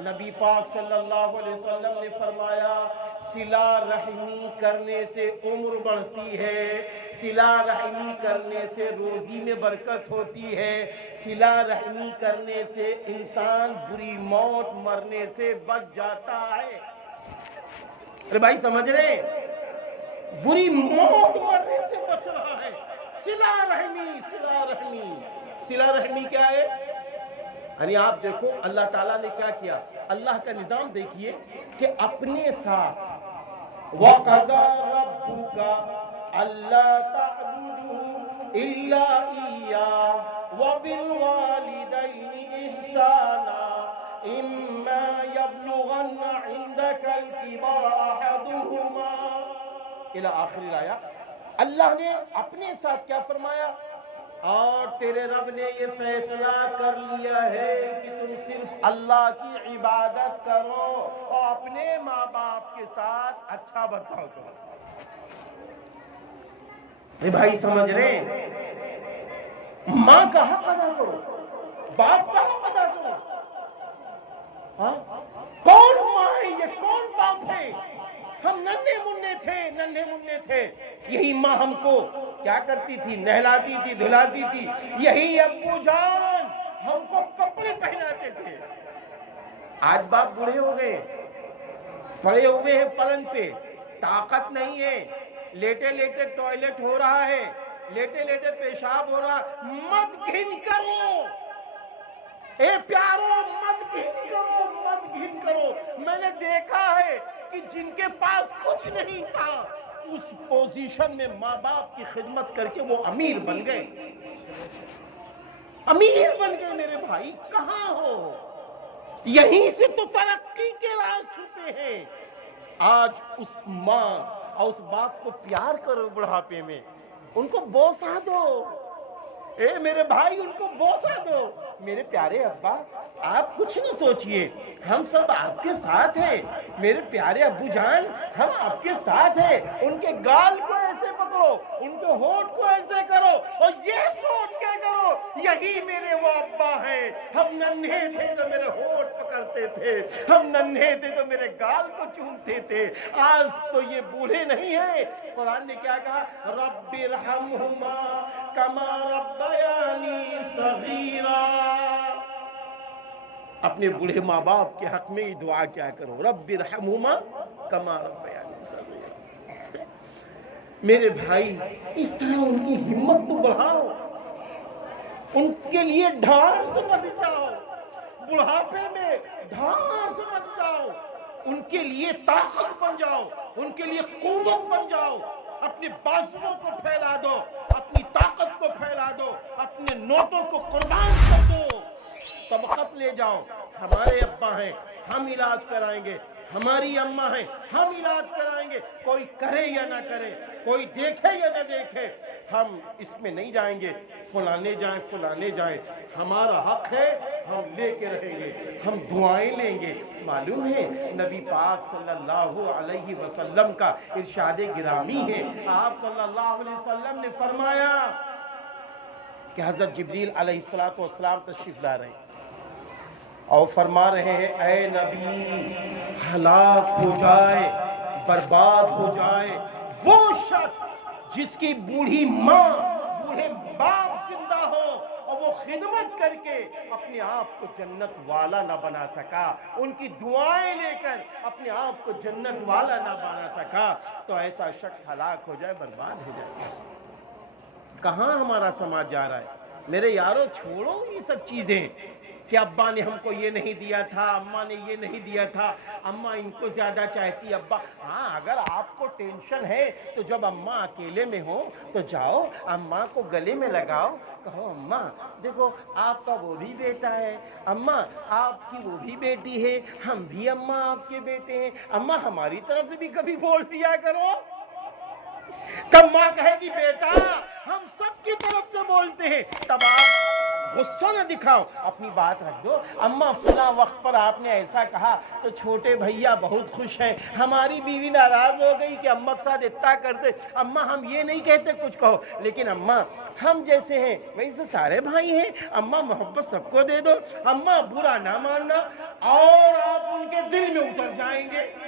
نبی پاک صلی اللہ علیہ وسلم نے فرمایا صلہ رحمی کرنے سے عمر بڑھتی ہے، صلہ رحمی کرنے سے روزی میں برکت ہوتی ہے، صلہ رحمی کرنے سے انسان بری موت مرنے سے بچ جاتا ہے۔ ارے بھائی سمجھ رہے ہیں؟ بری موت مرنے سے بچ رہا ہے۔ صلہ رحمی، صلہ رحمی، صلہ رحمی کیا ہے؟ یعنی آپ دیکھو اللہ تعالیٰ نے کیا کیا، اللہ کا نظام دیکھیے کہ اپنے ساتھ وَقَضَى رَبُّكَ أَلَّا تَعْبُدُوا إِلَّا إِيَّاهُ وَبِالْوَالِدَيْنِ إِحْسَانًا إِمَّا يَبْلُغَنَّ عِندَكَ الْكِبَرَ أَحَدُهُمَا الى آخری آیا۔ اللہ نے اپنے ساتھ کیا فرمایا؟ اور تیرے رب نے یہ فیصلہ کر لیا ہے کہ تم صرف اللہ کی عبادت کرو اور اپنے ماں باپ کے ساتھ اچھا برتاؤ کرو۔ یہ بھائی سمجھ رہے ہیں؟ ماں کا حق ادا کرو، باپ کا حق ادا کرو۔ ہاں کون ماں ہے یہ، کون باپ ہے؟ ہم ننھے منھے تھے، یہی ماں ہم کو کیا کرتی تھی؟ نہلاتی تھی، دھلاتی تھی۔ یہی ابو جان ہم کو کپڑے پہناتے تھے۔ آج باپ بوڑھے ہو گئے، پڑے ہوئے ہیں پلنگ پہ، طاقت نہیں ہے، لیٹے لیٹے ٹوائلٹ ہو رہا ہے، لیٹے لیٹے پیشاب ہو رہا۔ مت گھن کرو اے پیارو، مت گھن کرو، مت گھن کرو۔ میں نے دیکھا ہے کہ جن کے پاس کچھ نہیں تھا اس پوزیشن میں ماں باپ کی خدمت کر کے وہ امیر بن گئے، امیر بن گئے۔ میرے بھائی کہاں ہو؟ یہیں سے تو ترقی کے راز چھپے ہیں۔ آج اس ماں اور اس باپ کو پیار کرو، بڑھاپے میں ان کو بوسہ دو۔ اے میرے بھائی ان کو بوسہ دو۔ میرے پیارے ابا آپ کچھ نہ سوچئے، ہم سب آپ کے ساتھ ہیں۔ میرے پیارے ابو جان ہم آپ کے ساتھ ہیں۔ ان کے گال کو ایسے پکڑو، ان کے ہونٹ کو ایسے کرو اور یہ سوچ کے کرو یہی میرے وہ ابا ہیں۔ ہم ننھے تھے تو میرے ہونٹ پکڑتے تھے، ہم ننھے تھے تو میرے گال کو چومتے تھے۔ آج تو یہ بوڑھے نہیں ہیں۔ قرآن نے کیا کہا؟ رب ارحمہما کما ربیانی صغیرا۔ اپنے بوڑھے ماں باپ کے حق میں دعا کیا کرو، رب ارحمہما کما ربیانی صغیرا۔ میرے بھائی اس طرح ان کی ہمت تو بڑھاؤ، ان کے لیے ڈھار سے مت جاؤ، بڑھاپے میں ڈھار سے مت جاؤ، ان کے لیے طاقت بن جاؤ، ان کے لیے قوت بن جاؤ۔ اپنے بازوؤں کو پھیلا دو، اپنی طاقت کو پھیلا دو، اپنے نوٹوں کو قربان کر دو، سبقت لے جاؤ۔ ہمارے ابا ہیں ہم علاج کرائیں گے، ہماری اماں ہیں ہم علاج کرائیں گے، کوئی کرے یا نہ کرے، کوئی دیکھے یا نہ دیکھے، ہم اس میں نہیں جائیں گے فلانے جائیں فلانے جائیں۔ ہمارا حق ہے، ہم لے کے رہیں گے، ہم دعائیں لیں گے۔ معلوم ہے نبی پاک صلی اللہ علیہ وسلم کا ارشاد گرامی ہے، آپ صلی اللہ علیہ وسلم نے فرمایا کہ حضرت جبریل علیہ السلام تشریف لا رہے ہیں اور فرما رہے ہیں اے نبی ہلاک ہو جائے، برباد ہو جائے وہ شخص جس کی بوڑھی ماں بوڑھے باپ زندہ ہو اور وہ خدمت کر کے اپنے آپ کو جنت والا نہ بنا سکا، ان کی دعائیں لے کر اپنے آپ کو جنت والا نہ بنا سکا، تو ایسا شخص ہلاک ہو جائے، برباد ہو جائے۔ کہاں ہمارا سماج جا رہا ہے؟ میرے یارو چھوڑو یہ سب چیزیں کہ ابا نے ہم کو یہ نہیں دیا تھا، اماں نے یہ نہیں دیا تھا، اماں ان کو زیادہ چاہتی، ابا۔ ہاں اگر آپ کو ٹینشن ہے تو جب اماں اکیلے میں ہو تو جاؤ اماں کو گلے میں لگاؤ، کہو اماں دیکھو آپ کا وہ بھی بیٹا ہے، اماں آپ کی وہ بھی بیٹی ہے، ہم بھی اماں آپ کے بیٹے ہیں، اماں ہماری طرف سے بھی کبھی بول دیا کرو۔ تب ماں کہے گی بیٹا ہم سب کی طرف سے بولتے ہیں، تب آپ غصہ نہ دکھاؤ، اپنی بات رکھ دو۔ اماں فلاں وقت پر آپ نے ایسا کہا تو چھوٹے بھیا بہت خوش ہیں، ہماری بیوی ناراض ہو گئی کہ اماں کے ساتھ اتنا کرتے، اماں ہم یہ نہیں کہتے کچھ کہو، لیکن اماں ہم جیسے ہیں ویسے سارے بھائی ہیں، اماں محبت سب کو دے دو، اماں برا نہ ماننا۔ اور